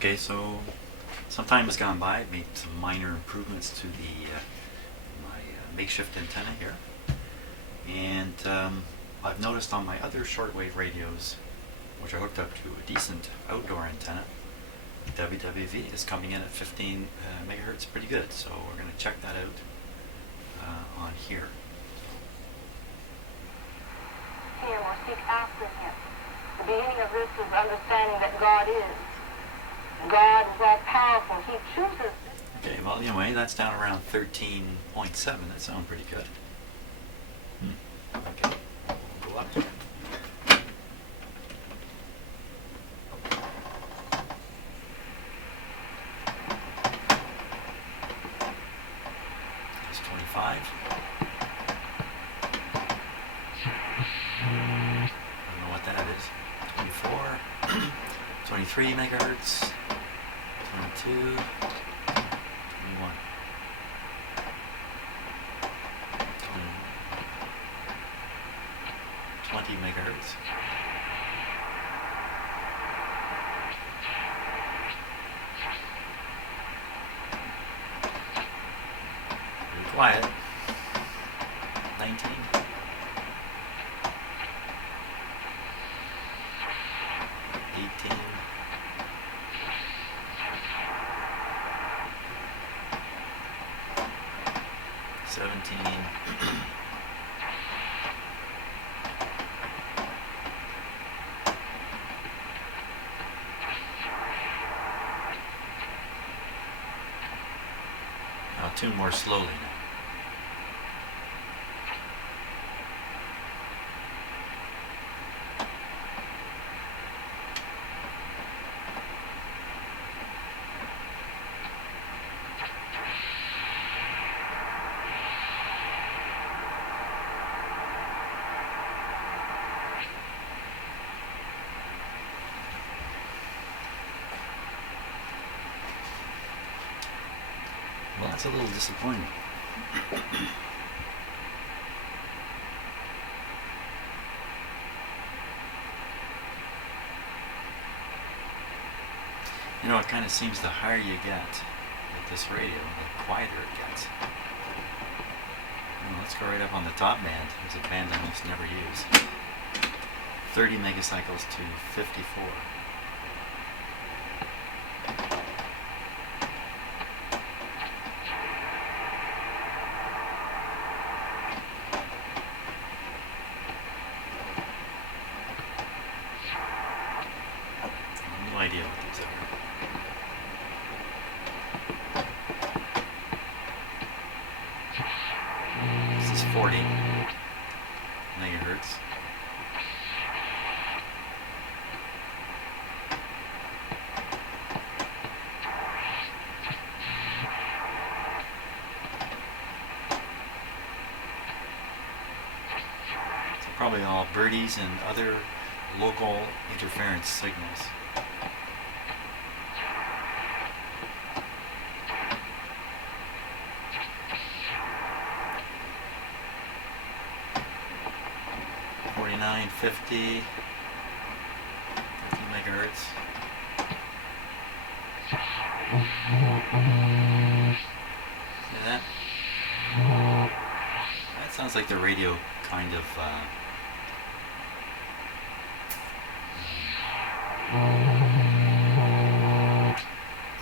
Okay, so some time has gone by. I made some minor improvements to my makeshift antenna here, and I've noticed on my other shortwave radios, which are hooked up to a decent outdoor antenna, WWV is coming in at 15 megahertz, pretty good. So we're going to check that out on here. Him or seek after him. The beginning of this is understanding that God is. God is all powerful. He chooses. Okay, volume A, that's down around 13.7. That sounds pretty good. Okay, we'll go up. That's 25. I don't know what that is. 24, 23 megahertz, 22, 21, 20 megahertz. Pretty quiet. 19. 18. 17. I'll tune more slowly now. Well, that's a little disappointing. You know, it kind of seems the higher you get with this radio, the quieter it gets. Well, let's go right up on the top band. It's a band I almost never use. 30 megacycles to 54. No idea what these are. This is 40 megahertz. So probably all birdies and other local interference signals. $49.50, 50 megahertz. See that? That sounds like the radio kind of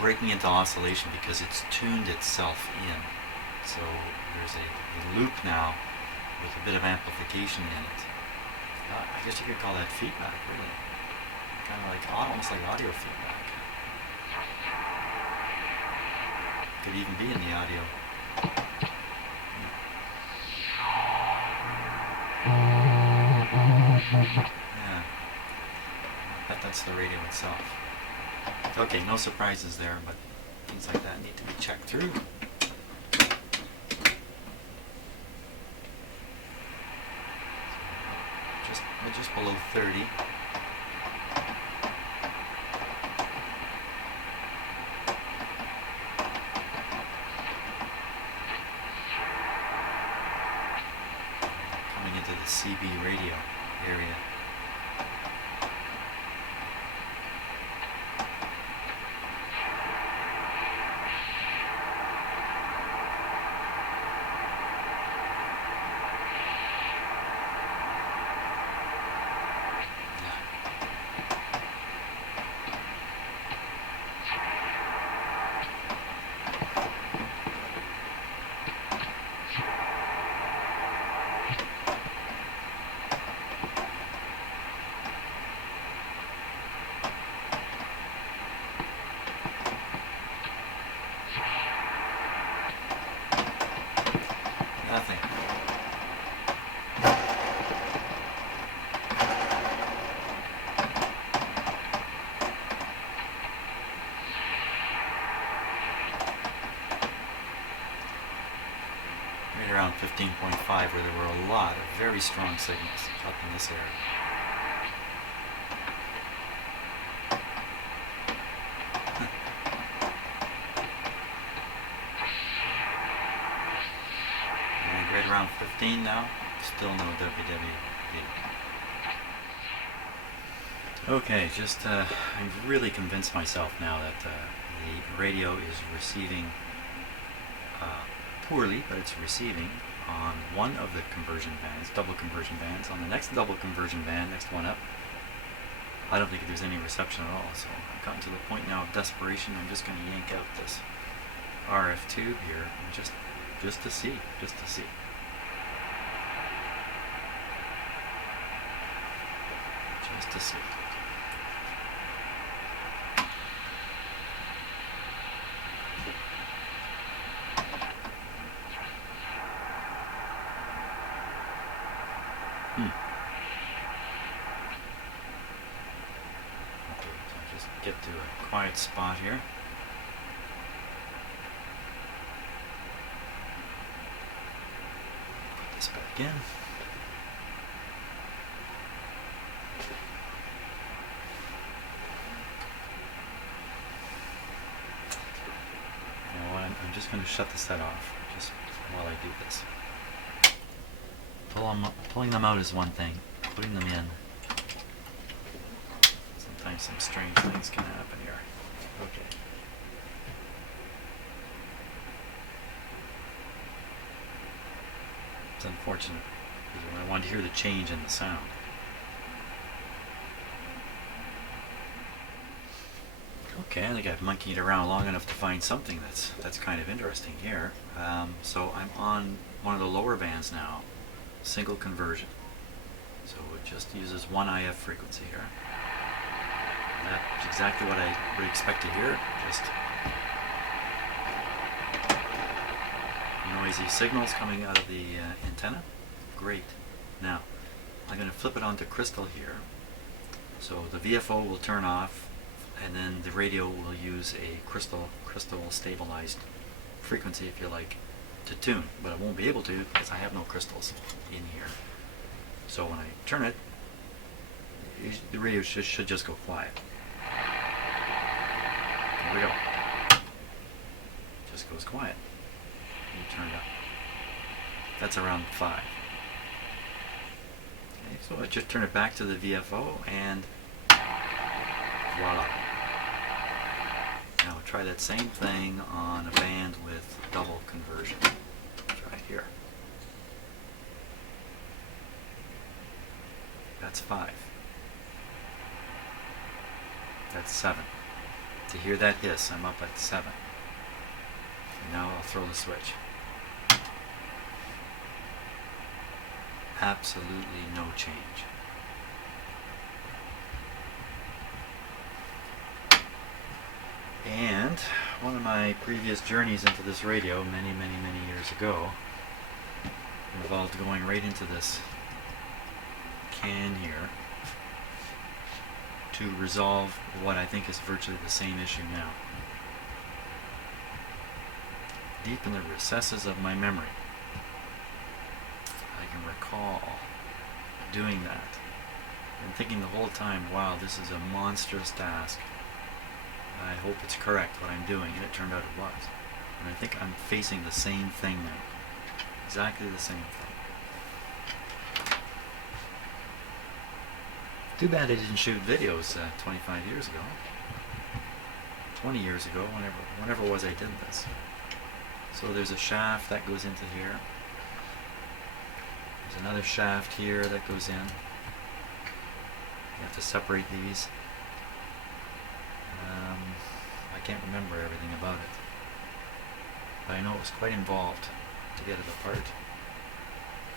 breaking into oscillation because it's tuned itself in. So there's a loop now with a bit of amplification in it. I guess you could call that feedback, really. Kind of like, almost like audio feedback. Could even be in the audio. Yeah. I bet that's the radio itself. Okay, no surprises there, but things like that need to be checked through. Just below 30. Coming into the CB radio area. around 15.5 where there were a lot of very strong signals up in this area. And right around 15 now, still no WWD. Okay, just I've really convinced myself now that the radio is receiving poorly, but it's receiving on one of the conversion bands, double conversion bands. On the next double conversion band, next one up, I don't think there's any reception at all. So I've gotten to the point now of desperation. I'm just going to yank out this RF tube here, and just to see. Okay, so I'll just get to a quiet spot here. Put this back in. You know what, I'm just going to shut the set off just while I do this. Pulling them out is one thing. Putting them in, sometimes some strange things can happen here. Okay. It's unfortunate because I wanted to hear the change in the sound. Okay, I think I've monkeyed around long enough to find something that's kind of interesting here. So I'm on one of the lower bands now, single conversion. So it just uses one IF frequency here. And that's exactly what I would expect to hear. Just noisy signals coming out of the antenna. Great. Now, I'm going to flip it onto crystal here. So the VFO will turn off, and then the radio will use a crystal stabilized frequency, if you like, to tune. But it won't be able to because I have no crystals in here. So when I turn it, the radio should just go quiet. There we go. Just goes quiet. You turn it up. That's around 5. Okay, so I just turn it back to the VFO and voila. Now try that same thing on a band with double conversion. Try it here. That's 5. That's 7. To hear that hiss, I'm up at 7. And now I'll throw the switch. Absolutely no change. And one of my previous journeys into this radio many years ago involved going right into this can here to resolve what I think is virtually the same issue now. Deep in the recesses of my memory, I can recall doing that and thinking the whole time, wow, this is a monstrous task. I hope it's correct what I'm doing, and it turned out it was. And I think I'm facing the same thing now. Exactly the same thing. Too bad I didn't shoot videos 25 years ago. 20 years ago, whenever it was I did this. So there's a shaft that goes into here. There's another shaft here that goes in. You have to separate these. I can't remember everything about it. But I know it was quite involved to get it apart.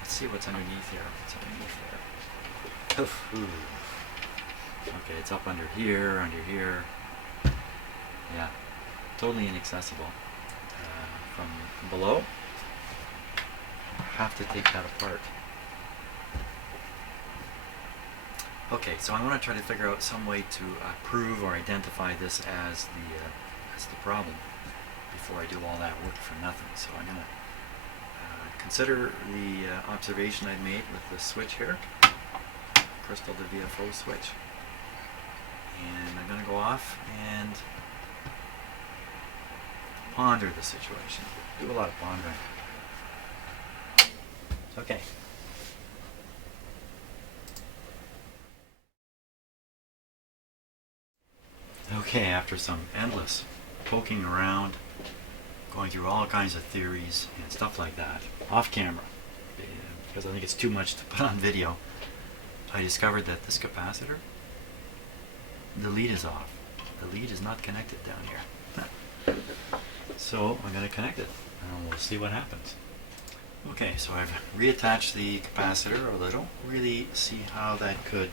Let's see what's underneath here. What's underneath there? Oof, ooh. Okay, it's up under here, Yeah, totally inaccessible. From below, I have to take that apart. Okay, so I want to try to figure out some way to prove or identify this as the problem before I do all that work for nothing. So I'm going to consider the observation I made with the switch here, crystal to VFO switch. And I'm going to go off and ponder the situation. Do a lot of pondering. Okay. Okay, after some endless poking around, going through all kinds of theories and stuff like that, off camera, because I think it's too much to put on video, I discovered that this capacitor, the lead is off. The lead is not connected down here. So I'm going to connect it and we'll see what happens. Okay, so I've reattached the capacitor, although I don't really see how that could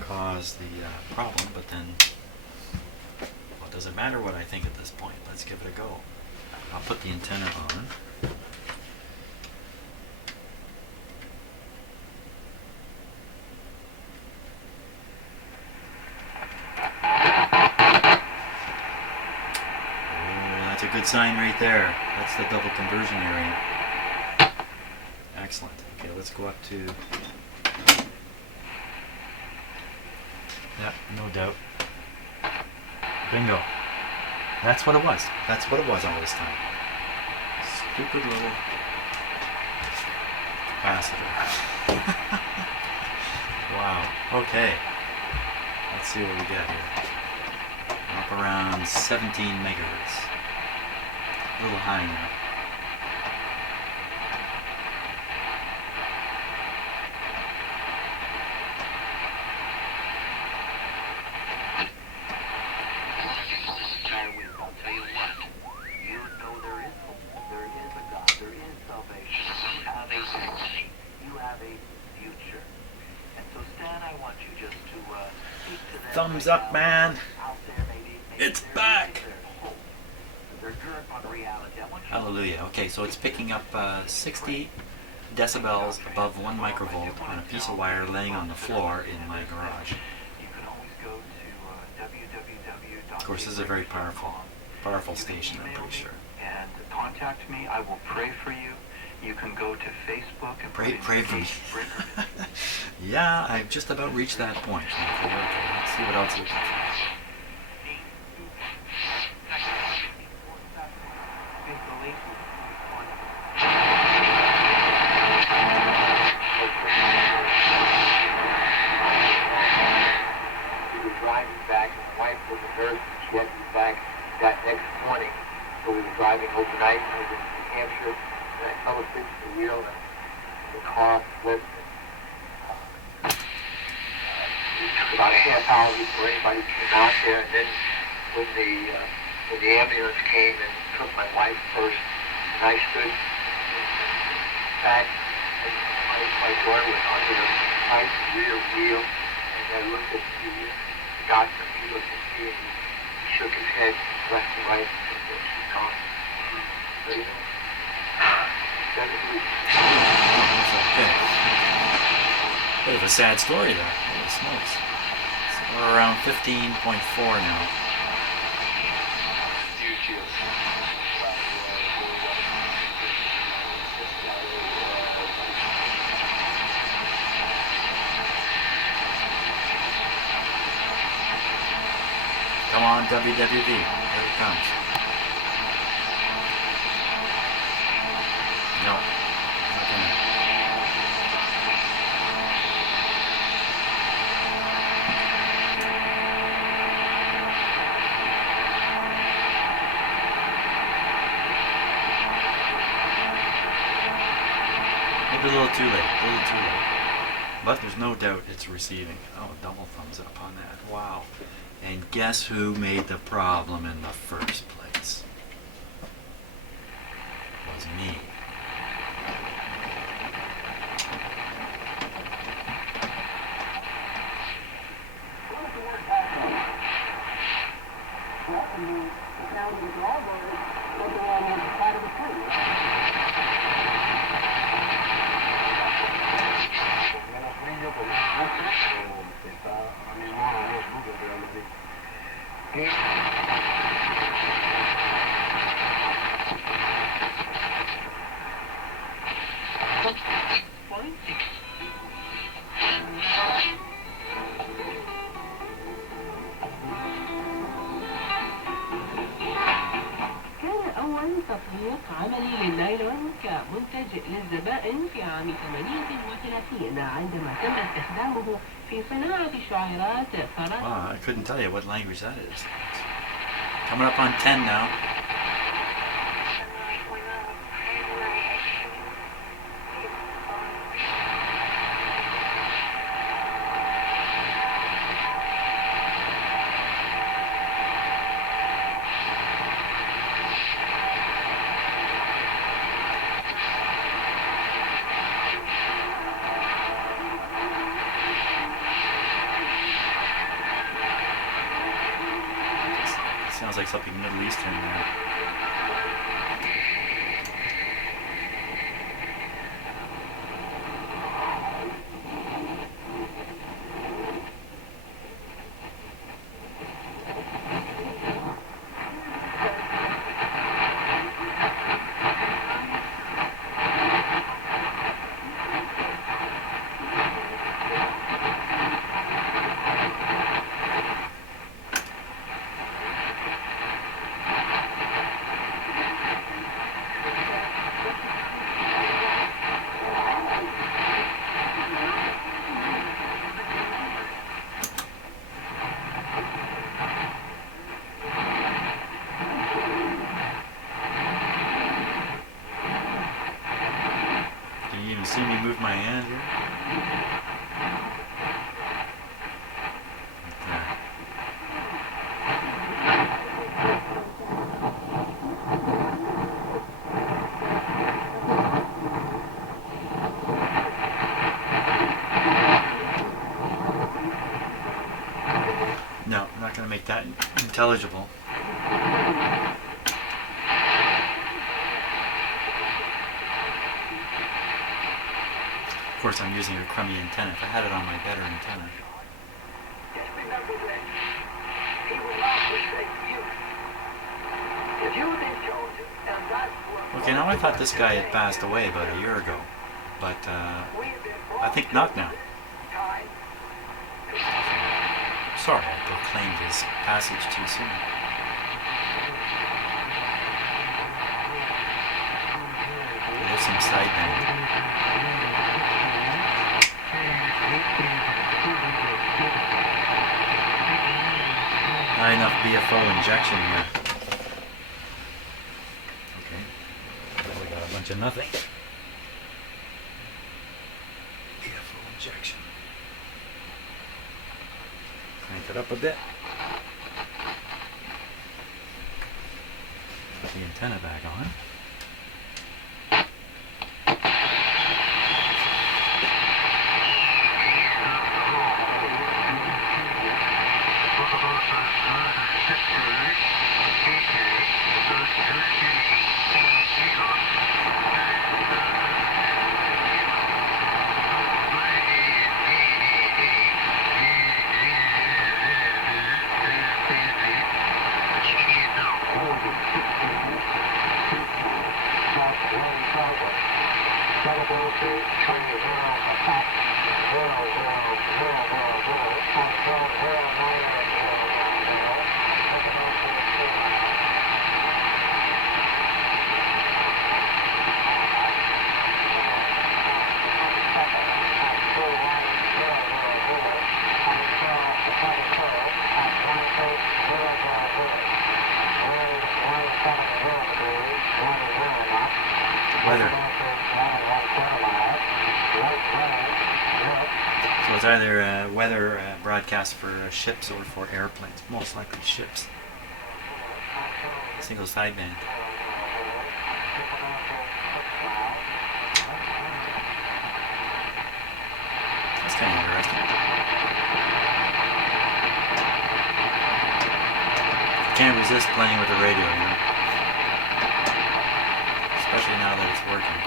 cause the problem, but then, well, it doesn't matter what I think at this point. Let's give it a go. I'll put the antenna on. That's a good sign right there. That's the double conversion area. Excellent. Okay, let's go up to... Yep, no doubt. Bingo. That's what it was. That's what it was all this time. Stupid little capacitor. Wow. Okay. Let's see what we got here. Up around 17 megahertz. A little high now. I'll tell you what, you know there is hope, there is a God, there is salvation, you have a destiny, you have a future. And so Stan, I want you just to speak to them. Thumbs right up, now. man. Out there, maybe It's there's back. hope. There's dirt on reality. I want you Hallelujah. Okay, so it's picking up 60 decibels above 1 microvolt on a piece of wire laying on the floor in my garage. You can always go to www. Of course, this is a very powerful station, I'm pretty sure. And contact me. I will pray for you. You can go to Facebook and Pray for me. Yeah, I've just about reached that point. Okay, let's see what else we can find. We were driving back, and my wife was a nurse, and she had to be back that next morning. So we were driving overnight, and I was in New Hampshire, and I fell asleep at the wheel, and the car slipped. It took about a half hour before anybody came out there, and then when the ambulance came and took my wife first, and I stood back, and my daughter was under the right rear wheel, and I looked at the doctor, and he looked at me, and he shook his head left and right, and said, she's gone. So, you know, that's a good. Okay. Bit of a sad story there. Holy smokes. So we're around 15.4 now. Come on, WWD. Here it comes. No. Not gonna. Maybe a little too late. But there's no doubt it's receiving. Oh, double thumbs up on that. Wow. And guess who made the problem in the first place? It was me. تطبيق عملي للنايلون كمنتج للزبائن في عام 38 عندما تم استخدامه في صناعة شعيرات فرنسا. Wow, I couldn't tell you what language that is. Coming up on 10 now. Sounds like something Middle Eastern there. See me move my hand here? No, I'm not going to make that intelligible. Of course, I'm using a crummy antenna. If I had it on my better antenna. Just remember that he will not forsake you. If you've been chosen, and that's what... Okay, now I thought this guy had passed away about a year ago, but I think not now. Sorry, I proclaimed his passage too soon. There's some sideband. Not enough BFO injection here. Okay. We got a bunch of nothing. BFO injection. Crank it up a bit. Put the antenna back on. Weather. So it's either a weather broadcast for ships or for airplanes. Most likely ships. Single sideband. That's kind of interesting. Can't resist playing with the radio, you know? Especially now that it's working.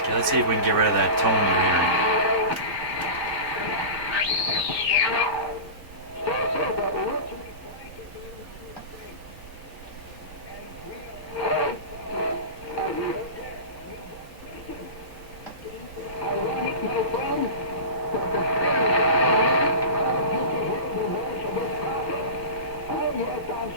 Okay, let's see if we can get rid of that tone you're hearing. No.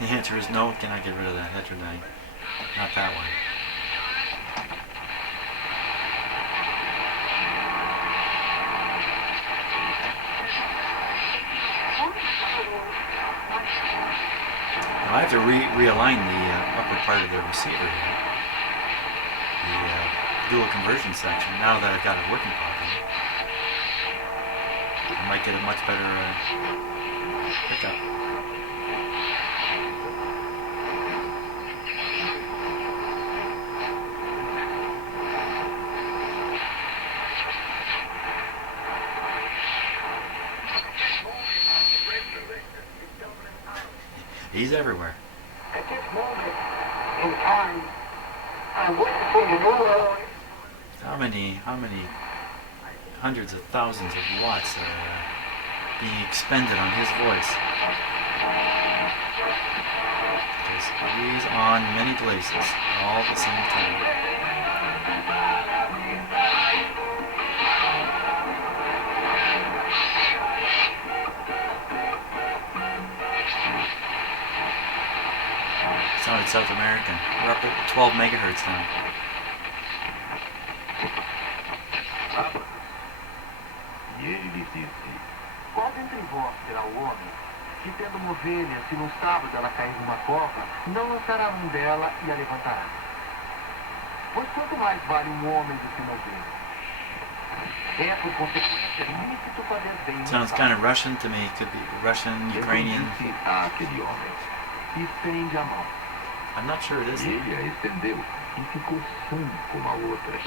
The answer is no. Can I get rid of that heterodyne? Not that one. Now I have to realign the upper part of the receiver here. The dual conversion section, now that I've got it working properly. I might get a much better pickup. He's everywhere. At this moment in time, I'm witnessing a new world. How many hundreds of thousands of watts are being expended on his voice? Because he's on many places all at the same time. Sounded South American. We're up at 12 megahertz now. E ele lhe disse: qual dentre vós será o homem que, tendo uma ovelha, se no sábado ela cair numa cova, não lançará mão dela e a levantará? Pois quanto mais vale um homem do que uma ovelha? É, por consequência, lícito fazer bem. Sounds kind of Russian to me. Could be Russian, Ukrainian. Então disse àquele homem: estende a mão. I'm not sure it is. E ele a estendeu e ficou sã como a outra.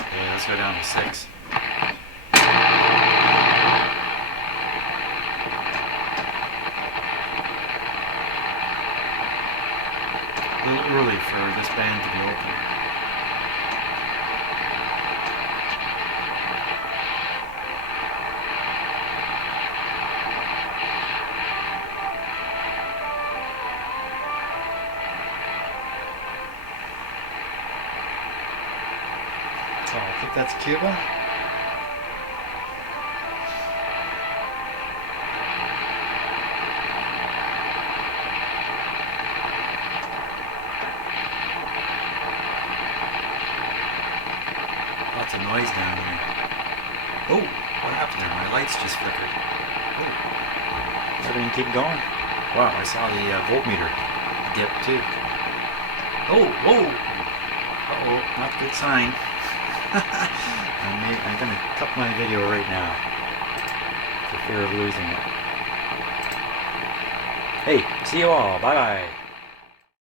Okay, let's go down to 6. A little early for this band to be open. So I think that's Cuba. Lots of noise down here. Oh, what happened there? My lights just flickered. Oh, everything keep going. Wow, I saw the voltmeter dip too. Oh, whoa! Uh-oh, not a good sign. I'm gonna cut my video right now for fear of losing it. Hey, see you all. Bye-bye.